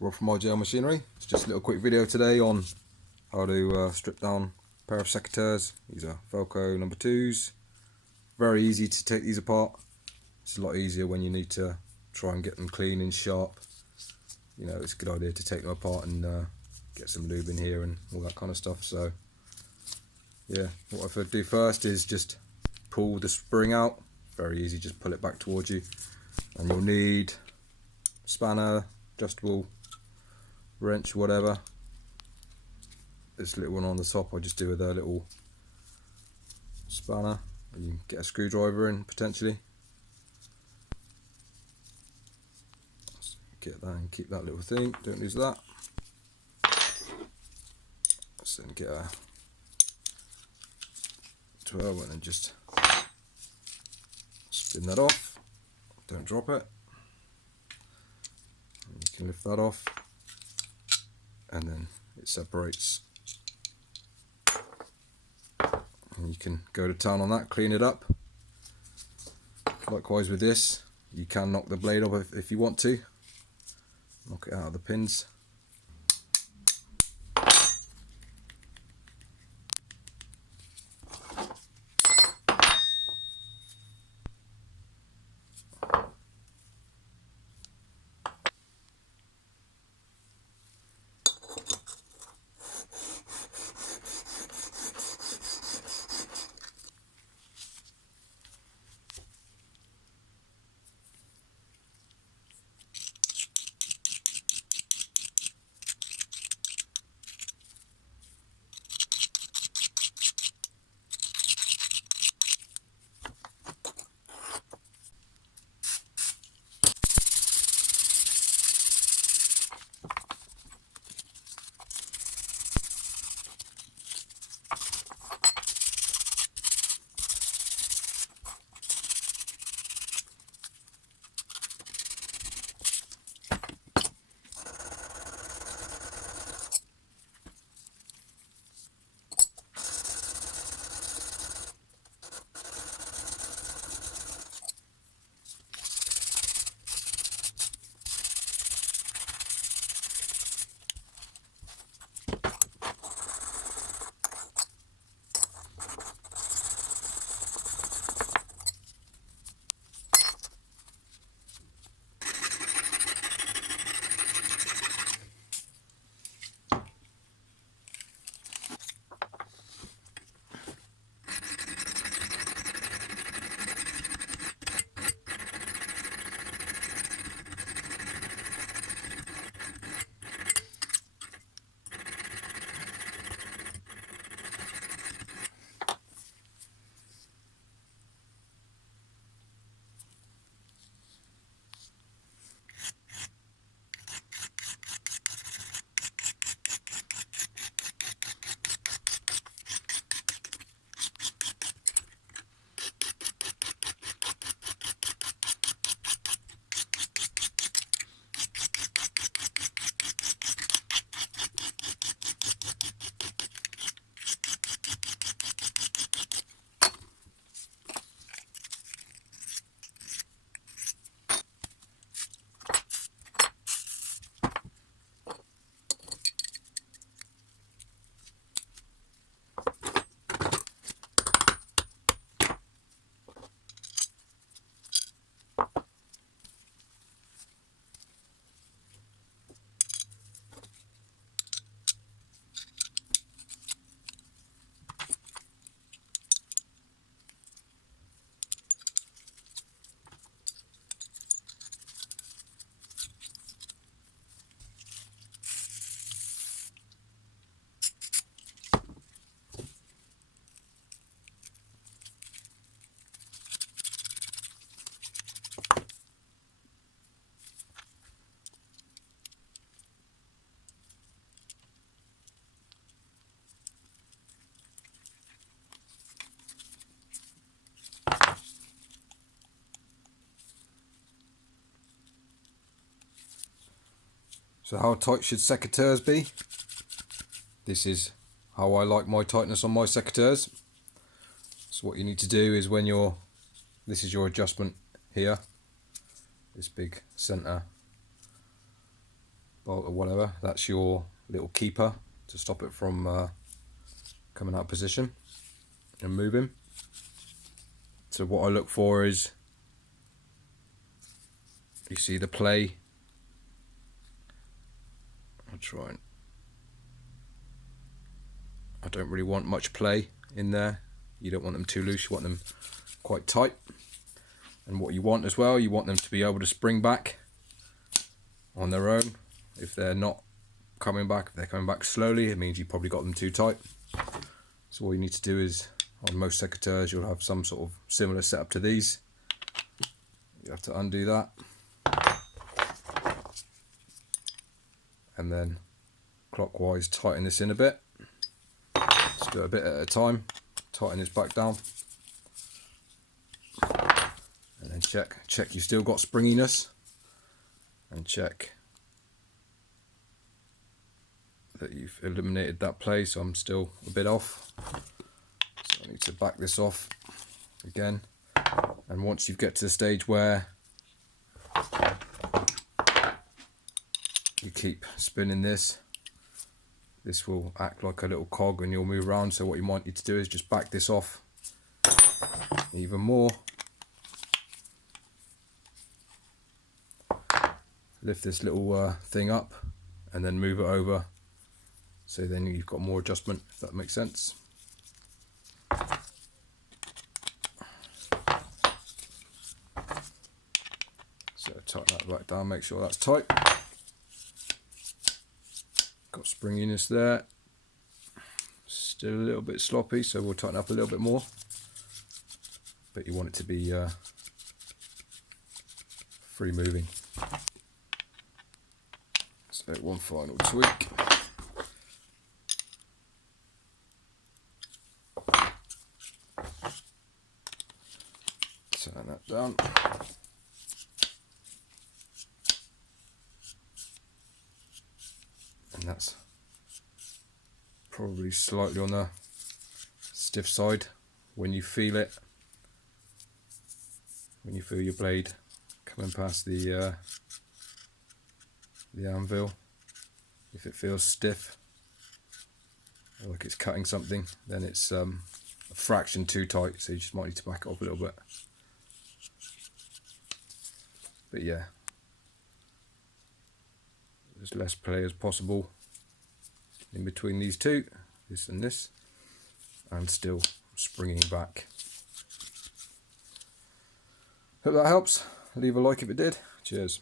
Rob from IGL Machinery. It's just a little quick video today on how to strip down a pair of secateurs. These are Felco number 2s. Very easy to take these apart. It's a lot easier when you need to try and get them clean and sharp. You know, it's a good idea to take them apart and get some lube in here and all that kind of stuff. So yeah, what I do first is just pull the spring out. Very easy, just pull it back towards you. And you'll need spanner, adjustable wrench, whatever. This little one on the top I just do with a little spanner, and you can get a screwdriver in potentially. Get that and keep that little thing, don't lose that. Let's then get a 12 and then just spin that off, don't drop it. And you can lift that off and then it separates, and you can go to town on that, clean it up. Likewise with this, you can knock the blade off if you want to, knock it out of the pins. So how tight should secateurs be? This is how I like my tightness on my secateurs. So what you need to do is when this is your adjustment here, this big centre bolt or whatever, that's your little keeper to stop it from coming out of position and moving. So what I look for is, you see the play. I'll try and, I don't really want much play in there. You don't want them too loose, you want them quite tight. And what you want as well, you want them to be able to spring back on their own. If they're not coming back, if they're coming back slowly, it means you probably got them too tight. So all you need to do is, on most secateurs, you'll have some sort of similar setup to these. You have to undo that. And then clockwise tighten this in a bit. Just do it a bit at a time. Tighten this back down. And then check you've still got springiness. And check that you've eliminated that play, so I'm still a bit off. So I need to back this off again. And once you get to the stage where you keep spinning this will act like a little cog and you'll move around. So what you might need to do is just back this off even more. Lift this little thing up and then move it over, so then you've got more adjustment, if that makes sense. So tighten that back down, make sure that's tight. Got springiness there, still a little bit sloppy, so we'll tighten up a little bit more, but you want it to be free moving. So one final tweak. Turn that down. And that's probably slightly on the stiff side. When you feel it, when you feel your blade coming past the anvil, if it feels stiff, like it's cutting something, then it's a fraction too tight, so you just might need to back it up a little bit. But yeah, as less play as possible in between these two, this and this, and still springing back. Hope that helps. Leave a like if it did. Cheers.